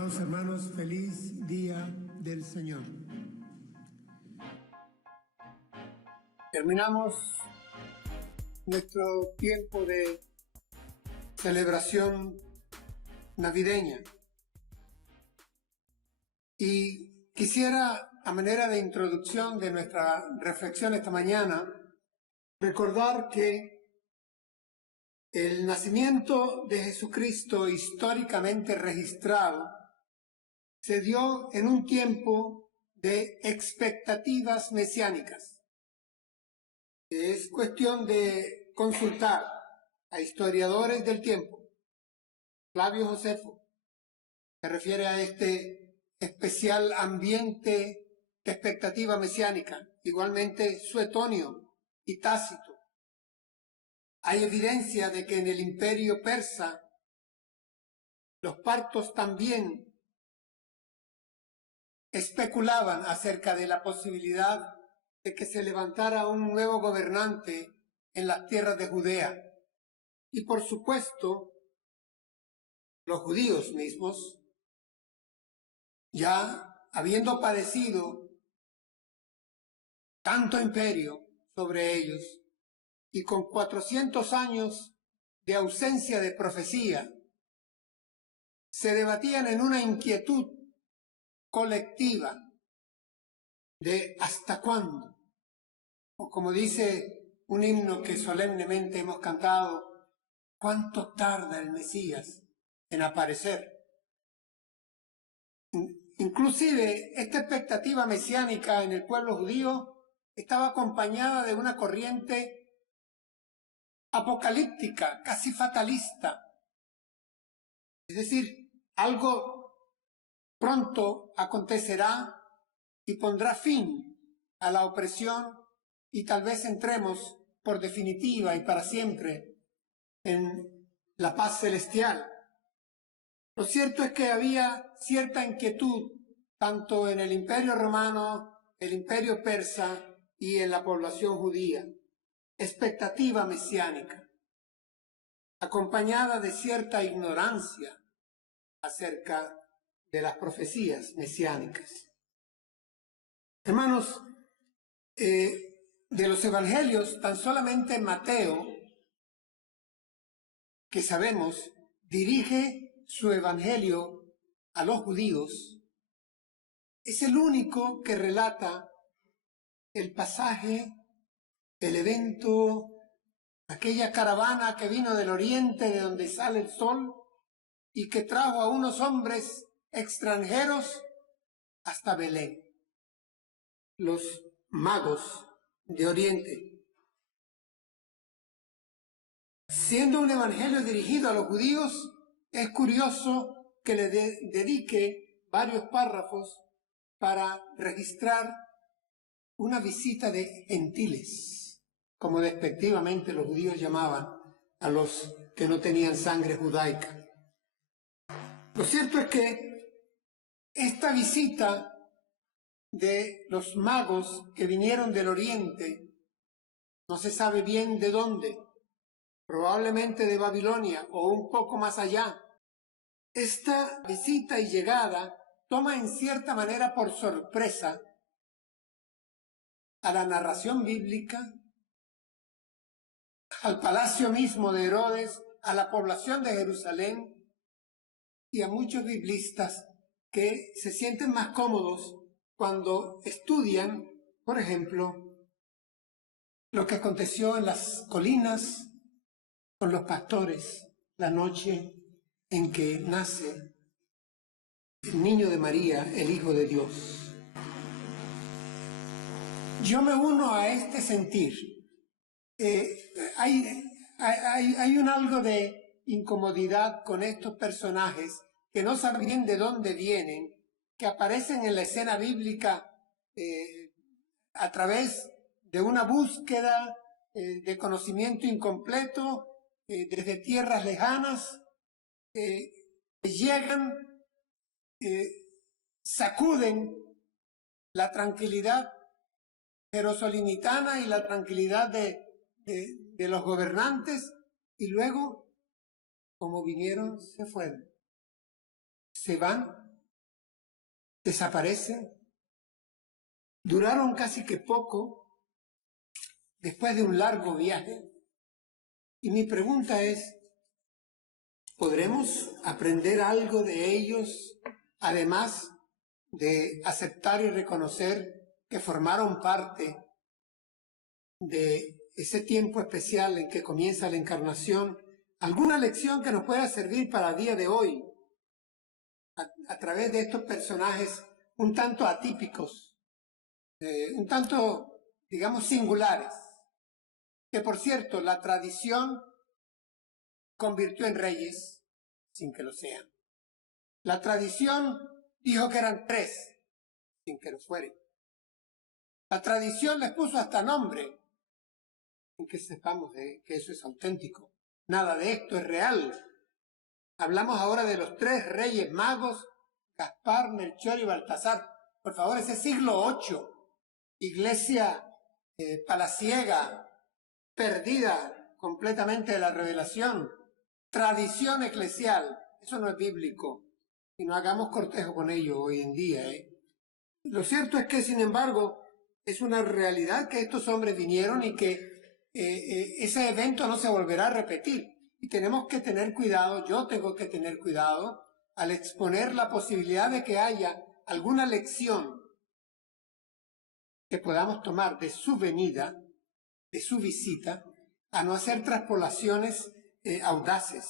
Amados hermanos, feliz día del Señor. Terminamos nuestro tiempo de celebración navideña y quisiera, a manera de introducción de nuestra reflexión esta mañana, recordar que el nacimiento de Jesucristo históricamente registrado se dio en un tiempo de expectativas mesiánicas. Es cuestión de consultar a historiadores del tiempo. Flavio Josefo se refiere a este especial ambiente de expectativa mesiánica, igualmente Suetonio y Tácito. Hay evidencia de que en el imperio persa los partos también especulaban acerca de la posibilidad de que se levantara un nuevo gobernante en las tierras de Judea. Y por supuesto, los judíos mismos, ya habiendo padecido tanto imperio sobre ellos, y con 400 años de ausencia de profecía, se debatían en una inquietud colectiva de ¿hasta cuándo? O como dice un himno que solemnemente hemos cantado, ¿cuánto tarda el Mesías en aparecer? Inclusive esta expectativa mesiánica en el pueblo judío estaba acompañada de una corriente apocalíptica, casi fatalista. Es decir, algo pronto acontecerá y pondrá fin a la opresión y tal vez entremos por definitiva y para siempre en la paz celestial. Lo cierto es que había cierta inquietud tanto en el Imperio Romano, el Imperio Persa y en la población judía. Expectativa mesiánica, acompañada de cierta ignorancia acerca de las profecías mesiánicas. Hermanos, de los evangelios, tan solamente Mateo, que sabemos, dirige su evangelio a los judíos, es el único que relata el pasaje, el evento, aquella caravana que vino del oriente, de donde sale el sol, y que trajo a unos hombres extranjeros hasta Belén, los magos de Oriente. Siendo un evangelio dirigido a los judíos, es curioso que le dedique varios párrafos para registrar una visita de gentiles, como despectivamente los judíos llamaban a los que no tenían sangre judaica. Lo cierto es que esta visita de los magos que vinieron del oriente, no se sabe bien de dónde, probablemente de Babilonia o un poco más allá. Esta visita y llegada toma en cierta manera por sorpresa a la narración bíblica, al palacio mismo de Herodes, a la población de Jerusalén y a muchos biblistas que se sienten más cómodos cuando estudian, por ejemplo, lo que aconteció en las colinas con los pastores la noche en que nace el niño de María, el Hijo de Dios. Yo me uno a este sentir. Hay un algo de incomodidad con estos personajes que no saben bien de dónde vienen, que aparecen en la escena bíblica a través de una búsqueda de conocimiento incompleto, desde tierras lejanas, llegan, sacuden la tranquilidad jerosolimitana y la tranquilidad de los gobernantes, y luego, como vinieron, se fueron. Se van desaparecen. Duraron casi que poco después de un largo viaje. Y mi pregunta es, ¿podremos aprender algo de ellos, además de aceptar y reconocer que formaron parte de ese tiempo especial en que comienza la encarnación? ¿Alguna lección que nos pueda servir para el día de hoy a través de estos personajes un tanto atípicos, un tanto, digamos, singulares? Que, por cierto, la tradición convirtió en reyes sin que lo sean. La tradición dijo que eran 3 sin que lo fueren. La tradición les puso hasta nombre sin que sepamos que eso es auténtico. Nada de esto es real. Hablamos ahora de los 3 reyes magos, Gaspar, Melchor y Baltasar. Por favor, ese siglo VIII, iglesia palaciega, perdida completamente de la revelación, tradición eclesial, eso no es bíblico, y no hagamos cortejo con ello hoy en día. Lo cierto es que, sin embargo, es una realidad que estos hombres vinieron y que ese evento no se volverá a repetir. Y tenemos que tener cuidado, yo tengo que tener cuidado, al exponer la posibilidad de que haya alguna lección que podamos tomar de su venida, de su visita, a no hacer traspolaciones audaces.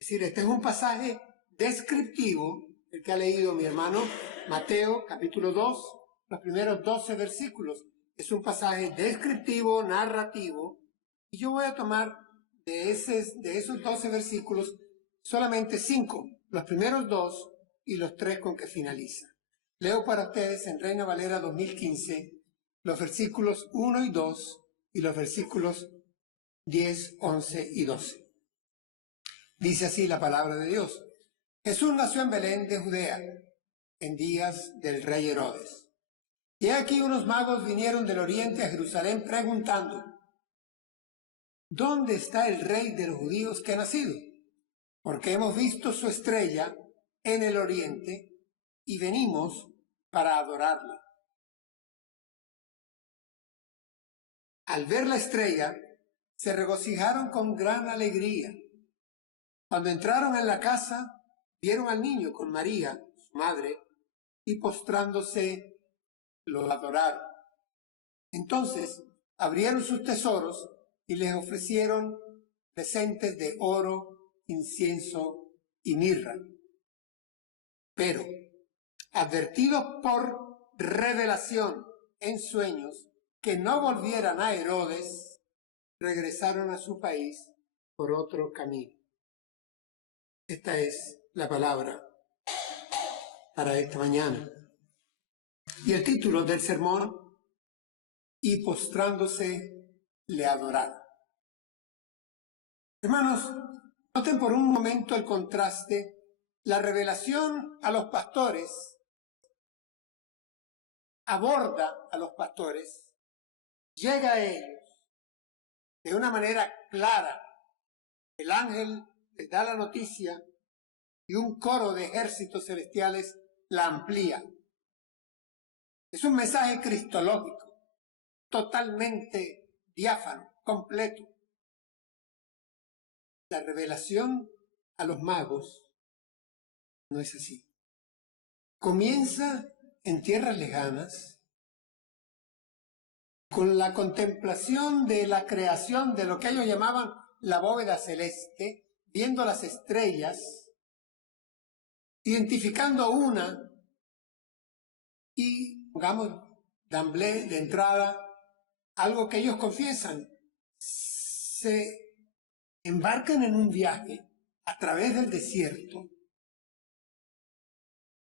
Es decir, este es un pasaje descriptivo, el que ha leído mi hermano Mateo, capítulo 2, los primeros 12 versículos. Es un pasaje descriptivo, narrativo, y yo voy a tomar de esos 12 versículos solamente 5, los primeros 2 y los 3 con que finaliza. Leo para ustedes en Reina Valera 2015 los versículos 1 y 2 y los versículos 10, 11 y 12. Dice así la palabra de Dios. Jesús nació en Belén de Judea, en días del rey Herodes. Y aquí unos magos vinieron del oriente a Jerusalén preguntando, ¿dónde está el rey de los judíos que ha nacido? Porque hemos visto su estrella en el oriente y venimos para adorarle. Al ver la estrella, se regocijaron con gran alegría. Cuando entraron en la casa, vieron al niño con María, su madre, y postrándose lo adoraron. Entonces abrieron sus tesoros y les ofrecieron presentes de oro, incienso y mirra. Pero, advertidos por revelación en sueños que no volvieran a Herodes, regresaron a su país por otro camino. Esta es la palabra para esta mañana. Y el título del sermón, y postrándose le adoraron. Hermanos, noten por un momento el contraste. La revelación a los pastores aborda a los pastores, llega a ellos de una manera clara. El ángel les da la noticia y un coro de ejércitos celestiales la amplía. Es un mensaje cristológico, totalmente diáfano, completo. La revelación a los magos no es así. Comienza en tierras lejanas con la contemplación de la creación de lo que ellos llamaban la bóveda celeste, viendo las estrellas, identificando una y, digamos, d'emblée, de entrada, algo que ellos confiesan. Se embarcan en un viaje a través del desierto,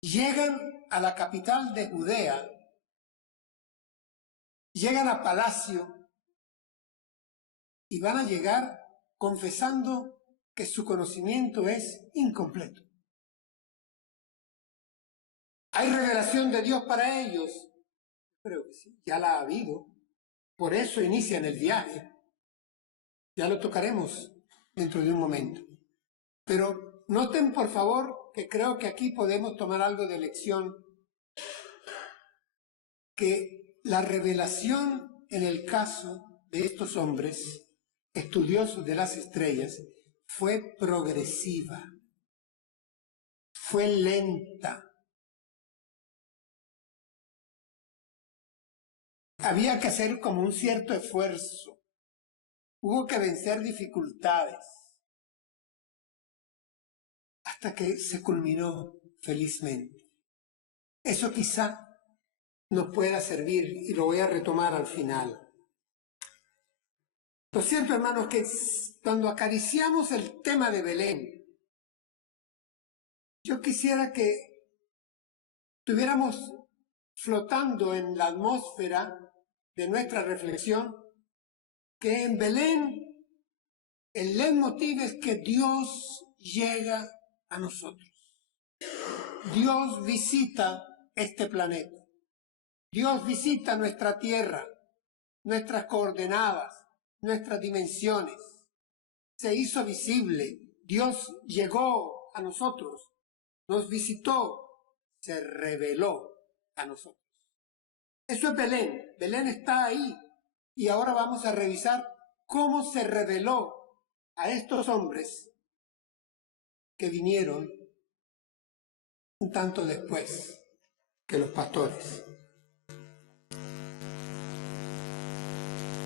llegan a la capital de Judea, llegan a palacio y van a llegar confesando que su conocimiento es incompleto. ¿Hay revelación de Dios para ellos? Creo que sí, ya la ha habido. Por eso inician el viaje. Ya lo tocaremos dentro de un momento. Pero noten, por favor, que creo que aquí podemos tomar algo de lección que la revelación en el caso de estos hombres estudiosos de las estrellas fue progresiva, fue lenta. Había que hacer como un cierto esfuerzo, hubo que vencer dificultades, hasta que se culminó felizmente. Eso quizá nos pueda servir y lo voy a retomar al final. Lo cierto, hermanos, que cuando acariciamos el tema de Belén, yo quisiera que estuviéramos flotando en la atmósfera de nuestra reflexión, que en Belén el leitmotiv es que Dios llega a nosotros. Dios visita este planeta. Dios visita nuestra tierra, nuestras coordenadas, nuestras dimensiones. Se hizo visible. Dios llegó a nosotros, nos visitó, se reveló a nosotros. Eso es Belén. Belén está ahí. Y ahora vamos a revisar cómo se reveló a estos hombres que vinieron un tanto después que los pastores.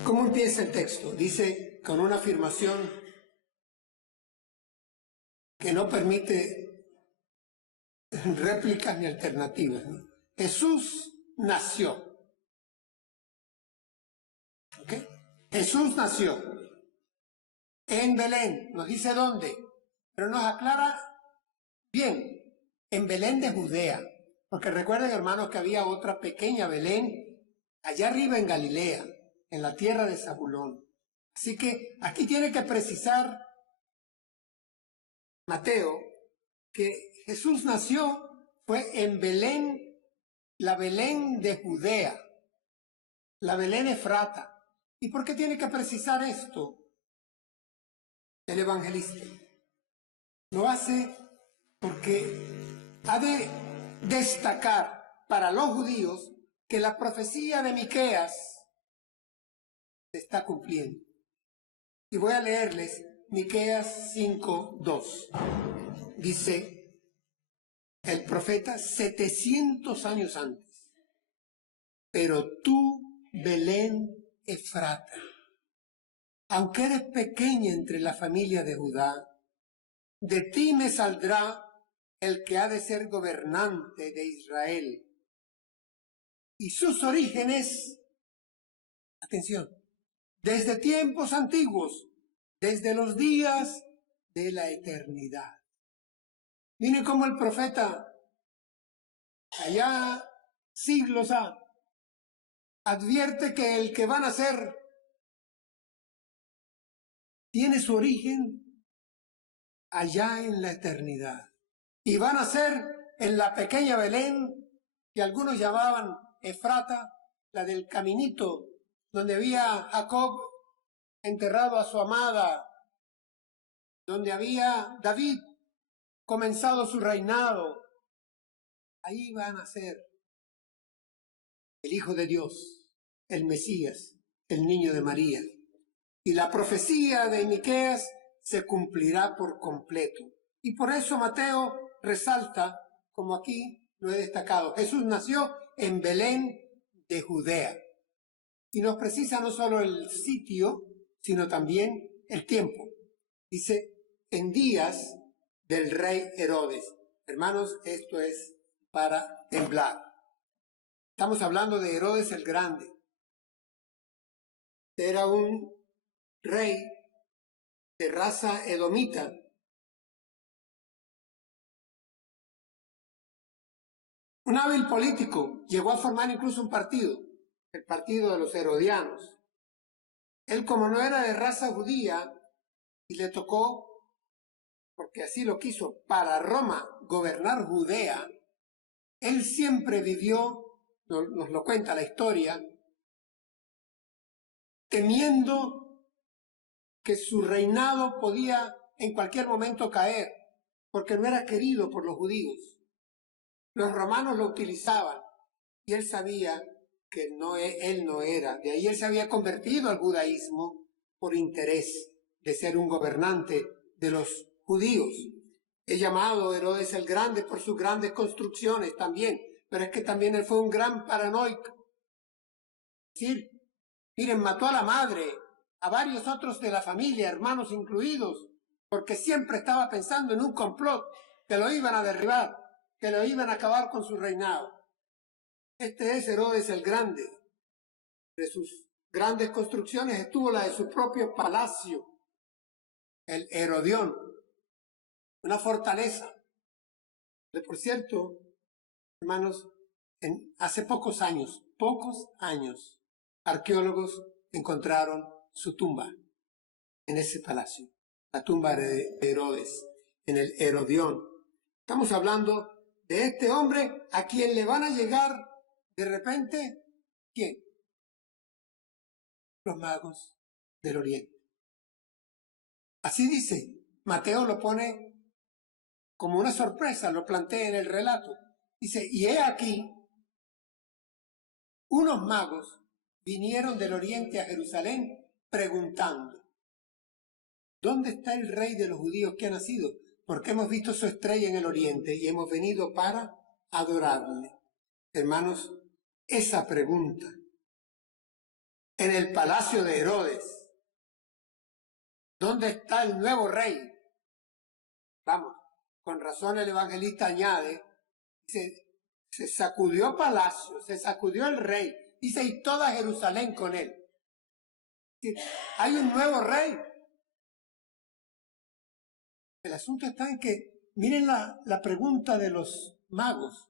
¿Cómo empieza el texto? Dice con una afirmación que no permite réplicas ni alternativas, ¿no? Jesús nació. ¿Ok? Jesús nació en Belén. Nos dice dónde, pero nos aclara bien, en Belén de Judea. Porque recuerden, hermanos, que había otra pequeña Belén allá arriba en Galilea, en la tierra de Zabulón. Así que aquí tiene que precisar Mateo que Jesús nació fue en Belén, la Belén de Judea, la Belén Efrata. ¿Y por qué tiene que precisar esto el evangelista? Lo hace porque ha de destacar para los judíos que la profecía de Miqueas se está cumpliendo. Y voy a leerles Miqueas 5:2. Dice el profeta 700 años antes: pero tú, Belén Efrata, aunque eres pequeña entre la familia de Judá, de ti me saldrá el que ha de ser gobernante de Israel. Y sus orígenes, atención, desde tiempos antiguos, desde los días de la eternidad. Miren cómo el profeta, allá siglos advierte que el que va a nacer tiene su origen allá en la eternidad. Y va a nacer en la pequeña Belén, que algunos llamaban Efrata, la del caminito, donde había Jacob enterrado a su amada, donde había David comenzado su reinado. Ahí va a nacer el Hijo de Dios, el Mesías, el niño de María. Y la profecía de Miqueas se cumplirá por completo. Y por eso Mateo resalta, como aquí lo he destacado, Jesús nació en Belén de Judea. Y nos precisa no solo el sitio, sino también el tiempo. Dice, en días del rey Herodes. Hermanos, esto es para temblar. Estamos hablando de Herodes el Grande. Era un rey de raza edomita. Un hábil político, llegó a formar incluso un partido, el partido de los herodianos. Él, como no era de raza judía y le tocó, porque así lo quiso, para Roma gobernar Judea, él siempre vivió, nos lo cuenta la historia, temiendo que su reinado podía en cualquier momento caer, porque no era querido por los judíos. Los romanos lo utilizaban y él sabía que él no era. De ahí él se había convertido al judaísmo por interés de ser un gobernante de los judíos. He llamado Herodes el Grande por sus grandes construcciones también, pero es que también él fue un gran paranoico. Es decir, miren, mató a la madre, a varios otros de la familia, hermanos incluidos, porque siempre estaba pensando en un complot, que lo iban a derribar, que lo iban a acabar con su reinado. Este es Herodes el Grande. De sus grandes construcciones estuvo la de su propio palacio, el Herodión, una fortaleza. Por cierto, hermanos, hace pocos años, arqueólogos encontraron su tumba en ese palacio, la tumba de Herodes, en el Herodión. Estamos hablando de este hombre a quien le van a llegar de repente, ¿quién? Los magos del Oriente. Así dice, Mateo lo pone como una sorpresa, lo plantea en el relato. Dice, y he aquí, unos magos vinieron del Oriente a Jerusalén preguntando, ¿dónde está el rey de los judíos que ha nacido? Porque hemos visto su estrella en el Oriente y hemos venido para adorarle. Hermanos, esa pregunta en el palacio de Herodes, ¿dónde está el nuevo rey? Vamos, con razón el evangelista añade, se sacudió palacio, se sacudió el rey, dice, y toda Jerusalén con él. Hay un nuevo rey. El asunto está en que, miren la pregunta de los magos.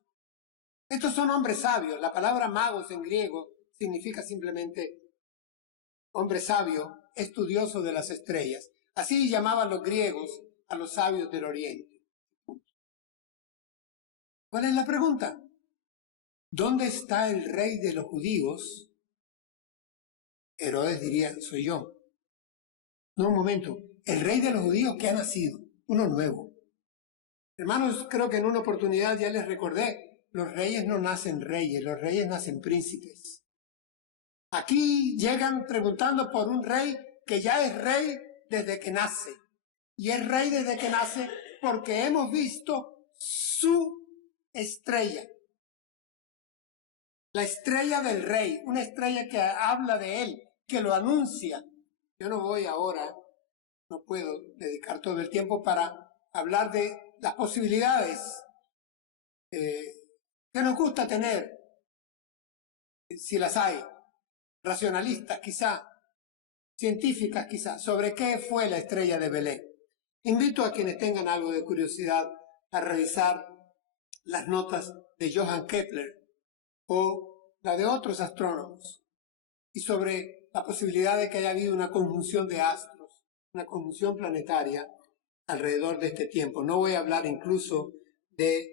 Estos son hombres sabios. La palabra magos en griego significa simplemente hombre sabio, estudioso de las estrellas. Así llamaban los griegos a los sabios del Oriente. ¿Cuál es la pregunta? ¿Dónde está el rey de los judíos? Herodes diría, soy yo. No, un momento. El rey de los judíos que ha nacido, uno nuevo. Hermanos, creo que en una oportunidad ya les recordé, los reyes no nacen reyes, los reyes nacen príncipes. Aquí llegan preguntando por un rey que ya es rey desde que nace. Y es rey desde que nace porque hemos visto su estrella. La estrella del rey, una estrella que habla de él, que lo anuncia. Yo no voy ahora, no puedo dedicar todo el tiempo para hablar de las posibilidades que nos gusta tener, si las hay, racionalistas quizá, científicas quizá, sobre qué fue la estrella de Belén. Invito a quienes tengan algo de curiosidad a revisar las notas de Johann Kepler o la de otros astrónomos y sobre la posibilidad de que haya habido una conjunción de astros, una conjunción planetaria alrededor de este tiempo. No voy a hablar incluso de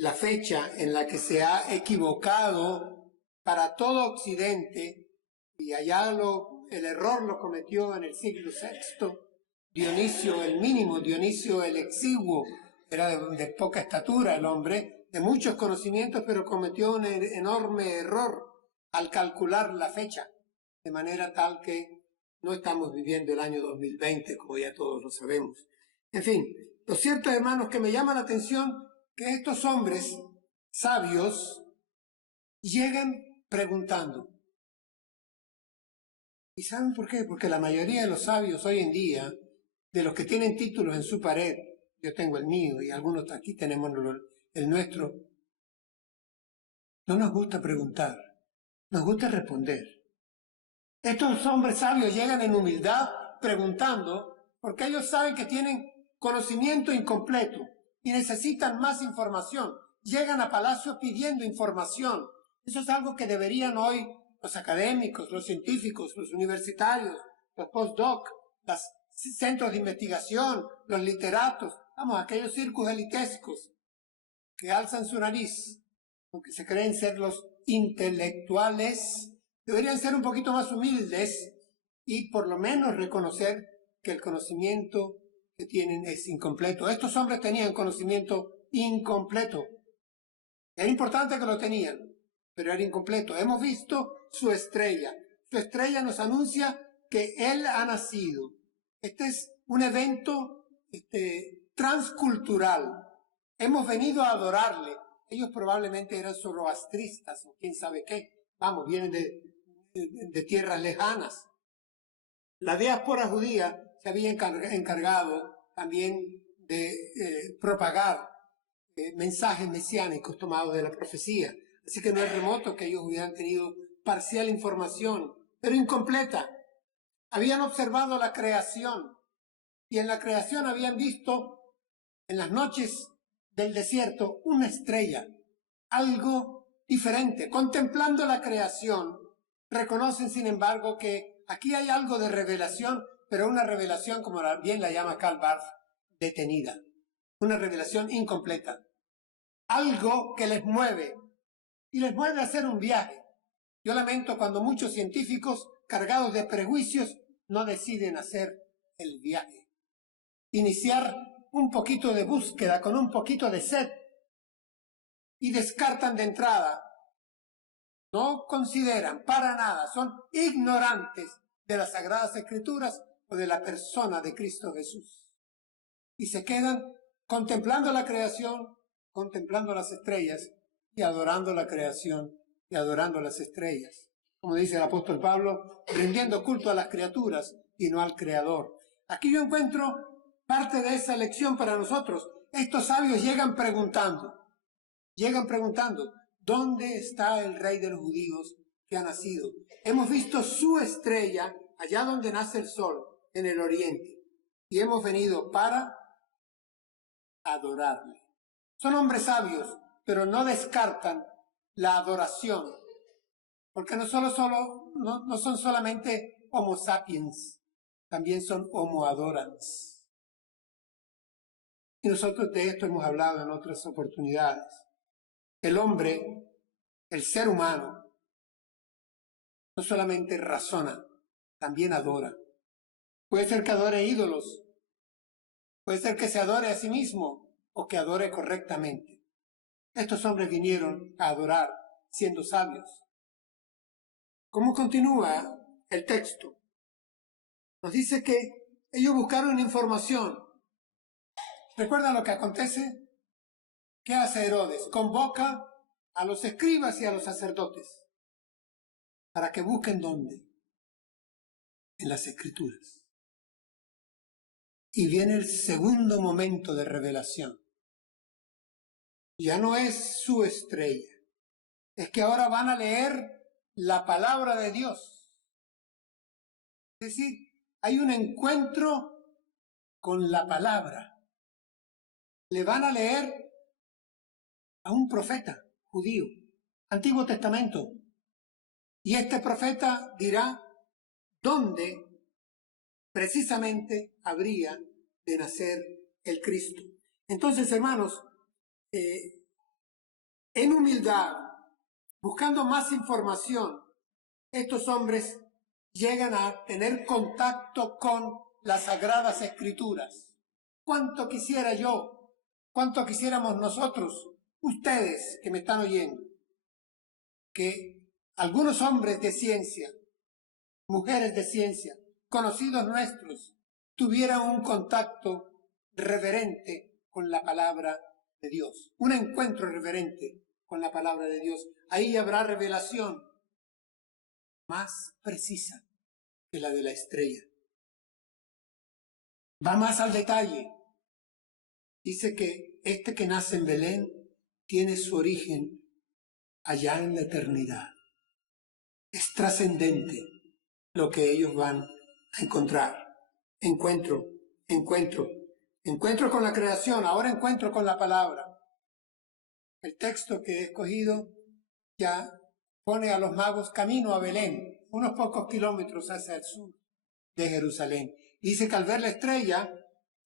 la fecha en la que se ha equivocado para todo Occidente, y allá el error lo cometió en el siglo VI Dionisio el Mínimo, Dionisio el Exiguo. Era de poca estatura el hombre, de muchos conocimientos, pero cometió un enorme error al calcular la fecha, de manera tal que no estamos viviendo el año 2020, como ya todos lo sabemos. En fin, lo cierto, hermanos, que me llama la atención que estos hombres sabios llegan preguntando. ¿Y saben por qué? Porque la mayoría de los sabios hoy en día, de los que tienen títulos en su pared, yo tengo el mío y algunos aquí tenemos el nuestro, no nos gusta preguntar, nos gusta responder. Estos hombres sabios llegan en humildad preguntando porque ellos saben que tienen conocimiento incompleto y necesitan más información. Llegan a palacio pidiendo información. Eso es algo que deberían hoy los académicos, los científicos, los universitarios, los postdoc, los centros de investigación, los literatos, vamos, aquellos círculos elitescos que alzan su nariz, aunque se creen ser los intelectuales, deberían ser un poquito más humildes y por lo menos reconocer que el conocimiento que tienen es incompleto. Estos hombres tenían conocimiento incompleto. Era importante que lo tenían, pero era incompleto. Hemos visto su estrella. Su estrella nos anuncia que Él ha nacido. Este es un evento transcultural. Hemos venido a adorarle. Ellos probablemente eran zoroastristas o quién sabe qué. Vamos, vienen de tierras lejanas. La diáspora judía se había encargado también de propagar mensajes mesiánicos tomados de la profecía. Así que no es remoto que ellos hubieran tenido parcial información, pero incompleta. Habían observado la creación y en la creación habían visto en las noches del desierto una estrella, algo diferente. Contemplando la creación, reconocen sin embargo que aquí hay algo de revelación, pero una revelación, como bien la llama Karl Barth, detenida. Una revelación incompleta. Algo que les mueve, y les mueve a hacer un viaje. Yo lamento cuando muchos científicos, cargados de prejuicios, no deciden hacer el viaje. Iniciar un poquito de búsqueda con un poquito de sed y descartan de entrada. No consideran para nada, son ignorantes de las Sagradas Escrituras o de la persona de Cristo Jesús. Y se quedan contemplando la creación, contemplando las estrellas y adorando la creación y adorando las estrellas. Como dice el apóstol Pablo, rindiendo culto a las criaturas y no al Creador. Aquí yo encuentro parte de esa lección para nosotros. Estos sabios llegan preguntando, ¿dónde está el rey de los judíos que ha nacido? Hemos visto su estrella allá donde nace el sol, en el oriente, y hemos venido para adorarle. Son hombres sabios, pero no descartan la adoración, porque no son solamente homo sapiens, también son homo adorans. Y nosotros de esto hemos hablado en otras oportunidades. El hombre, el ser humano, no solamente razona, también adora. Puede ser que adore ídolos, puede ser que se adore a sí mismo o que adore correctamente. Estos hombres vinieron a adorar siendo sabios. ¿Cómo continúa el texto? Nos dice que ellos buscaron información. ¿Recuerdan lo que acontece? ¿Qué hace Herodes? Convoca a los escribas y a los sacerdotes para que busquen ¿dónde? En las Escrituras. Y viene el segundo momento de revelación. Ya no es su estrella, es que ahora van a leer la palabra de Dios. Es decir, hay un encuentro con la palabra. Le van a leer a un profeta judío, Antiguo Testamento. Y este profeta dirá dónde precisamente habría de nacer el Cristo. Entonces, hermanos, en humildad, buscando más información, estos hombres llegan a tener contacto con las Sagradas Escrituras. ¿Cuánto quisiera yo, cuánto quisiéramos nosotros, ustedes que me están oyendo, que algunos hombres de ciencia, mujeres de ciencia, conocidos nuestros, tuvieran un contacto reverente con la palabra de Dios, un encuentro reverente con la palabra de Dios? Ahí habrá revelación más precisa que la de la estrella. Va más al detalle. Dice que este que nace en Belén tiene su origen allá en la eternidad. Es trascendente lo que ellos van a encontrar. Encuentro con la creación, ahora encuentro con la palabra. El texto que he escogido ya pone a los magos camino a Belén, unos pocos kilómetros hacia el sur de Jerusalén. Dice que al ver la estrella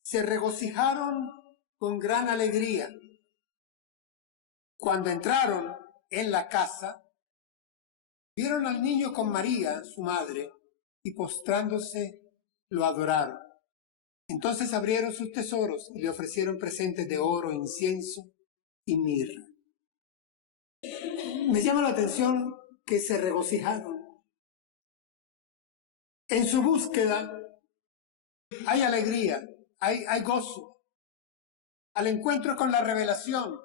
se regocijaron con gran alegría. Cuando entraron en la casa, vieron al niño con María, su madre, y postrándose lo adoraron. Entonces abrieron sus tesoros y le ofrecieron presentes de oro, incienso y mirra. me llama la atención que se regocijaron. En su búsqueda hay alegría, hay gozo. Al encuentro con la revelación,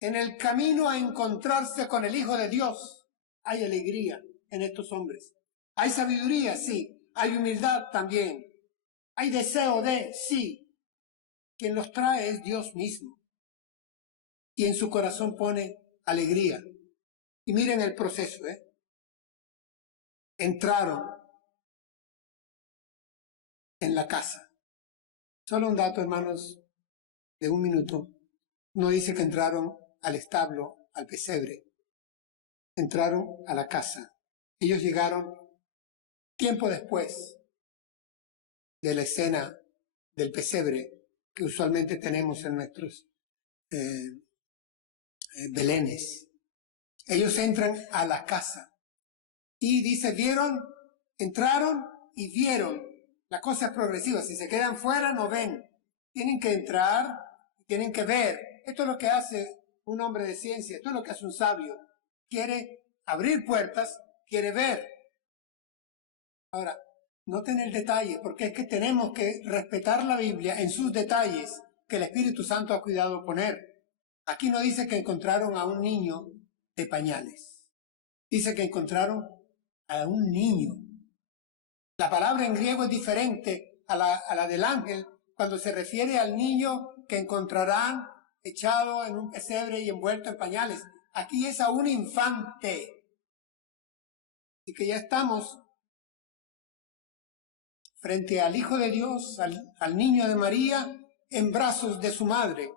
en el camino a encontrarse con el Hijo de Dios, hay alegría en estos hombres. Hay sabiduría, sí. Hay humildad también. Hay deseo de, sí. Quien los trae es Dios mismo. Y en su corazón pone alegría. Y miren el proceso, Entraron en la casa. Solo un dato, hermanos, de un minuto. No dice que entraron al establo, al pesebre. Entraron a la casa. Ellos llegaron tiempo después de la escena del pesebre que usualmente tenemos en nuestros belenes. Ellos entran a la casa y dice, vieron, entraron y vieron. La cosa es progresiva. Si se quedan fuera, no ven. Tienen que entrar y tienen que ver. Esto es lo que hace un hombre de ciencia. Esto es lo que hace un sabio. Quiere abrir puertas, quiere ver. Ahora, noten el detalle, porque es que tenemos que respetar la Biblia en sus detalles que el Espíritu Santo ha cuidado poner. Aquí no dice que encontraron a un niño de pañales. Dice que encontraron a un niño. La palabra en griego es diferente a la del ángel cuando se refiere al niño que encontrarán echado en un pesebre y envuelto en pañales. Aquí es a un infante. Y que ya estamos frente al Hijo de Dios, al niño de María, en brazos de su madre.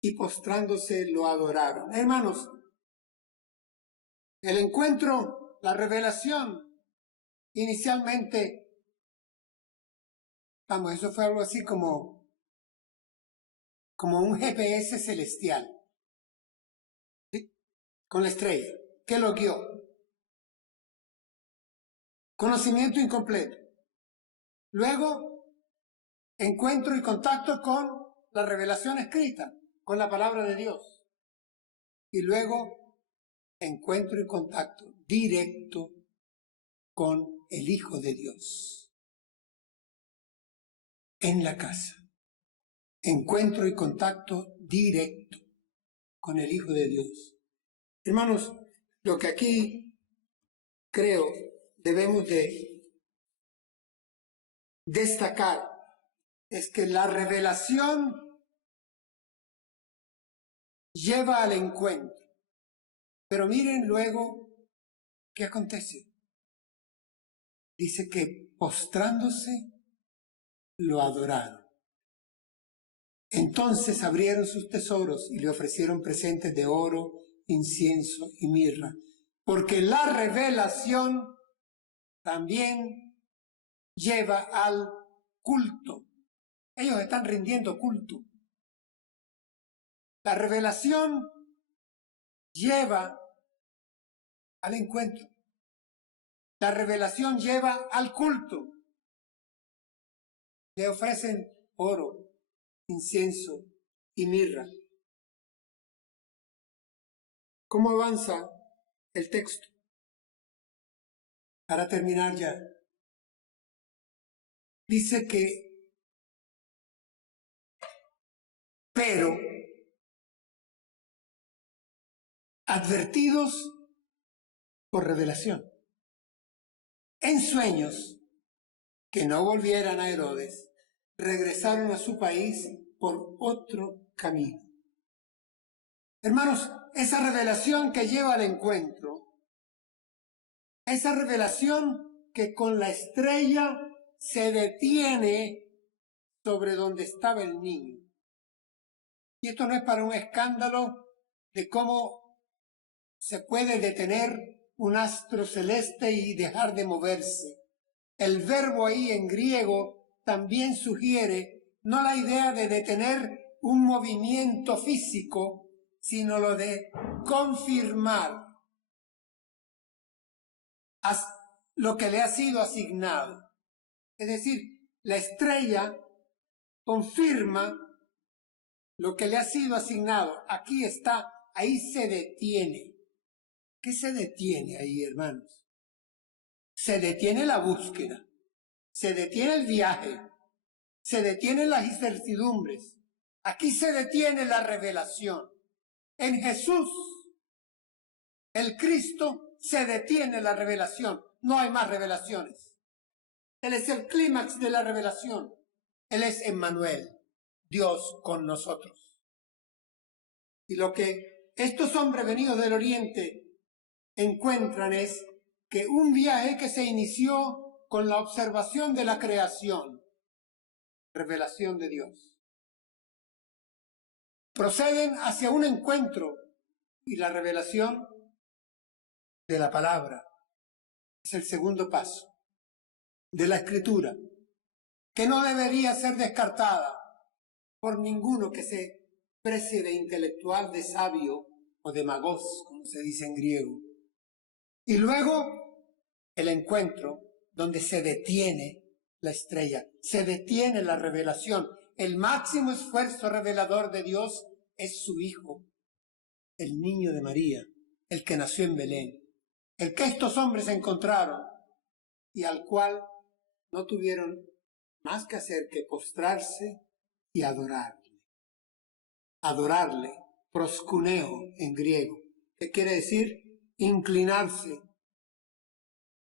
Y postrándose lo adoraron. Hermanos, el encuentro, la revelación, inicialmente, vamos, eso fue algo así como un GPS celestial, ¿sí? Con la estrella, que lo guió. Conocimiento incompleto. Luego, encuentro y contacto con la revelación escrita, con la palabra de Dios. Y luego, encuentro y contacto directo con el Hijo de Dios. En la casa. Encuentro y contacto directo con el Hijo de Dios. Hermanos, lo que aquí creo debemos de destacar es que la revelación lleva al encuentro. Pero miren luego qué acontece. Dice que postrándose lo adoraron. Entonces abrieron sus tesoros y le ofrecieron presentes de oro, incienso y mirra. Porque la revelación también lleva al culto. Ellos están rindiendo culto. La revelación lleva al encuentro. La revelación lleva al culto. Le ofrecen oro, incienso y mirra. ¿Cómo avanza el texto? Para terminar ya. Dice que, pero, advertidos por revelación, en sueños, que no volvieran a Herodes, regresaron a su país por otro camino. Hermanos, esa revelación que lleva al encuentro, esa revelación que con la estrella se detiene sobre donde estaba el niño. Y esto no es para un escándalo de cómo se puede detener un astro celeste y dejar de moverse. El verbo ahí en griego también sugiere no la idea de detener un movimiento físico, sino lo de confirmar lo que le ha sido asignado. Es decir, la estrella confirma lo que le ha sido asignado, aquí está, ahí se detiene. ¿Qué se detiene ahí, hermanos? Se detiene la búsqueda, se detiene el viaje, se detienen las incertidumbres. Aquí se detiene la revelación. En Jesús, el Cristo, se detiene la revelación. No hay más revelaciones. Él es el clímax de la revelación. Él es Emmanuel, Dios con nosotros. Y lo que estos hombres venidos del Oriente encuentran es que un viaje que se inició con la observación de la creación, revelación de Dios, proceden hacia un encuentro y la revelación de la palabra es el segundo paso de la Escritura, que no debería ser descartada por ninguno que se precie de intelectual, de sabio o demagos, como se dice en griego. Y luego el encuentro donde se detiene la estrella, se detiene la revelación. El máximo esfuerzo revelador de Dios es su Hijo, el niño de María, el que nació en Belén, el que estos hombres encontraron y al cual no tuvieron más que hacer que postrarse y adorarle. Adorarle, proskuneo en griego, que quiere decir inclinarse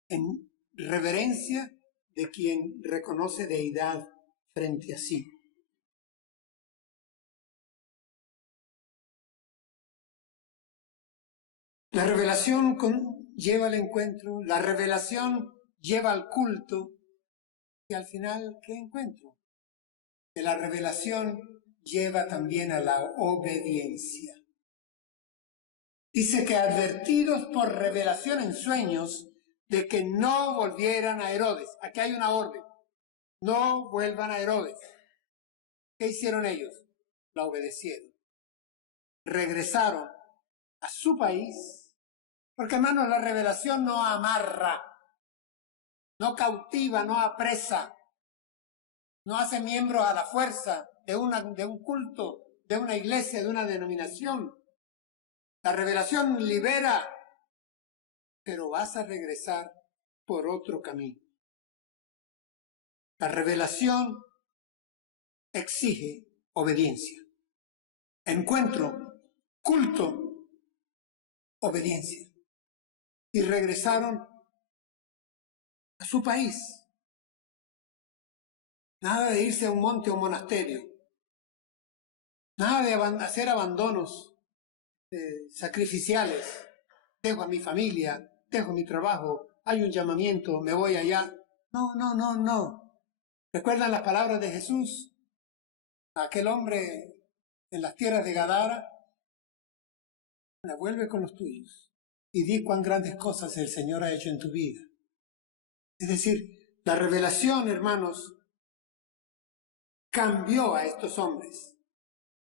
en reverencia de quien reconoce deidad frente a sí. La revelación lleva al encuentro, la revelación lleva al culto, y al final, ¿qué encuentro? Que la revelación lleva también a la obediencia. Dice que advertidos por revelación en sueños de que no volvieran a Herodes. Aquí hay una orden. No vuelvan a Herodes. ¿Qué hicieron ellos? La obedecieron. Regresaron a su país, porque hermanos, la revelación no amarra, no cautiva, no apresa, no hace miembros a la fuerza de un culto, de una iglesia, de una denominación. La revelación libera, pero vas a regresar por otro camino. La revelación exige obediencia. Encuentro, culto, obediencia. Y regresaron a su país. Nada de irse a un monte o un monasterio. Nada de hacer abandonos sacrificiales. Dejo a mi familia, dejo mi trabajo, hay un llamamiento, me voy allá. No. ¿Recuerdan las palabras de Jesús? Aquel hombre en las tierras de Gadara, vuelve con los tuyos y di cuán grandes cosas el Señor ha hecho en tu vida. Es decir, la revelación, hermanos, cambió a estos hombres.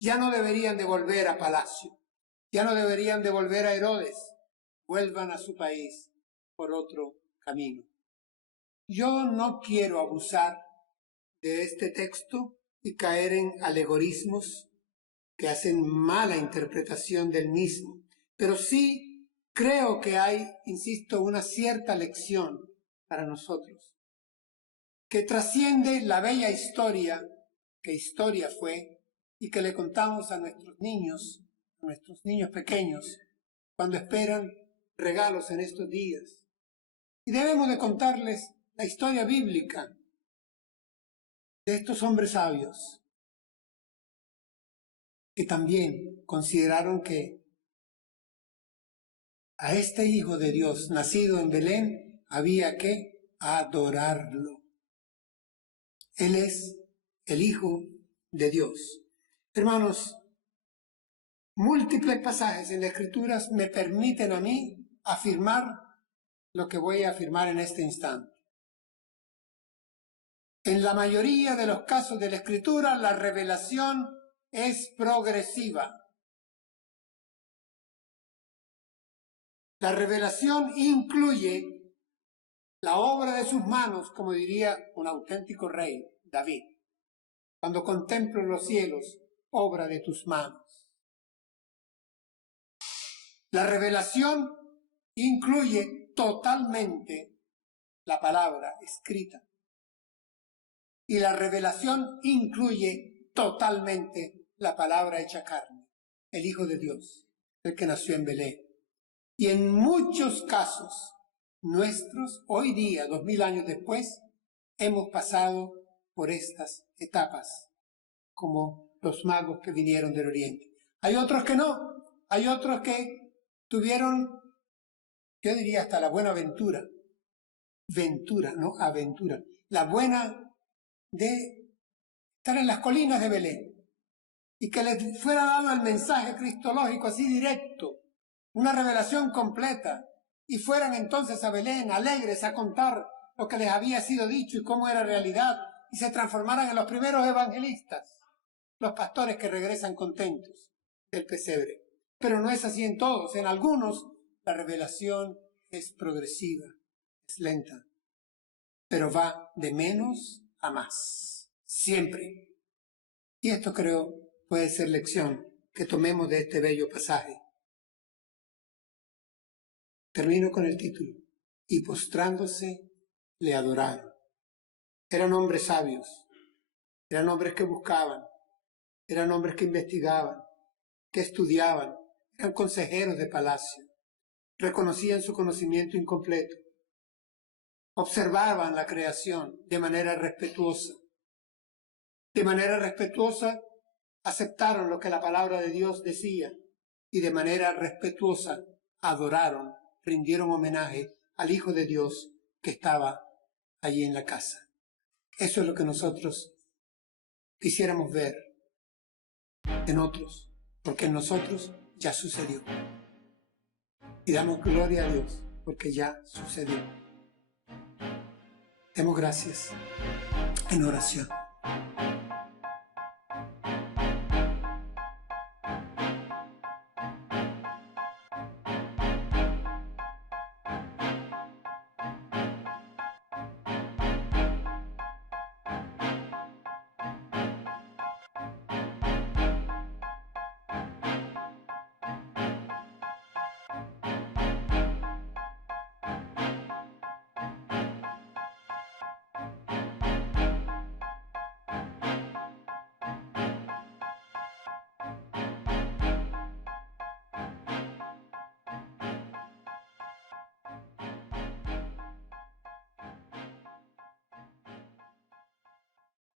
Ya no deberían de volver a palacio, ya no deberían de volver a Herodes, vuelvan a su país por otro camino. Yo no quiero abusar de este texto y caer en alegorismos que hacen mala interpretación del mismo, pero sí creo que hay, insisto, una cierta lección para nosotros, que trasciende la bella historia que historia fue y que le contamos a nuestros niños pequeños, cuando esperan regalos en estos días. Y debemos de contarles la historia bíblica de estos hombres sabios, que también consideraron que a este Hijo de Dios, nacido en Belén, había que adorarlo. Él es el Hijo de Dios. Hermanos, múltiples pasajes en las Escrituras me permiten a mí afirmar lo que voy a afirmar en este instante. En la mayoría de los casos de la Escritura, la revelación es progresiva. La revelación incluye la obra de sus manos, como diría un auténtico rey, David. Cuando contemplo los cielos, obra de tus manos. La revelación incluye totalmente la palabra escrita. Y la revelación incluye totalmente la palabra hecha carne, el Hijo de Dios, el que nació en Belén. Y en muchos casos nuestros, hoy día, 2000 años después, hemos pasado por estas etapas, como los magos que vinieron del Oriente. Hay otros que no, hay otros que tuvieron, yo diría hasta la buena aventura, la buena de estar en las colinas de Belén y que les fuera dado el mensaje cristológico así directo, una revelación completa, y fueran entonces a Belén alegres a contar lo que les había sido dicho y cómo era realidad, y se transformaran en los primeros evangelistas, los pastores que regresan contentos del pesebre. Pero no es así en todos. En algunos la revelación es progresiva, es lenta, pero va de menos a más, siempre. Y esto creo puede ser lección que tomemos de este bello pasaje. Termino con el título. Y postrándose, le adoraron. Eran hombres sabios, eran hombres que buscaban, eran hombres que investigaban, que estudiaban, eran consejeros de palacio, reconocían su conocimiento incompleto, observaban la creación de manera respetuosa. De manera respetuosa aceptaron lo que la palabra de Dios decía y de manera respetuosa adoraron, rindieron homenaje al Hijo de Dios que estaba allí en la casa. Eso es lo que nosotros quisiéramos ver en otros, porque en nosotros ya sucedió. Y damos gloria a Dios, porque ya sucedió. Demos gracias en oración.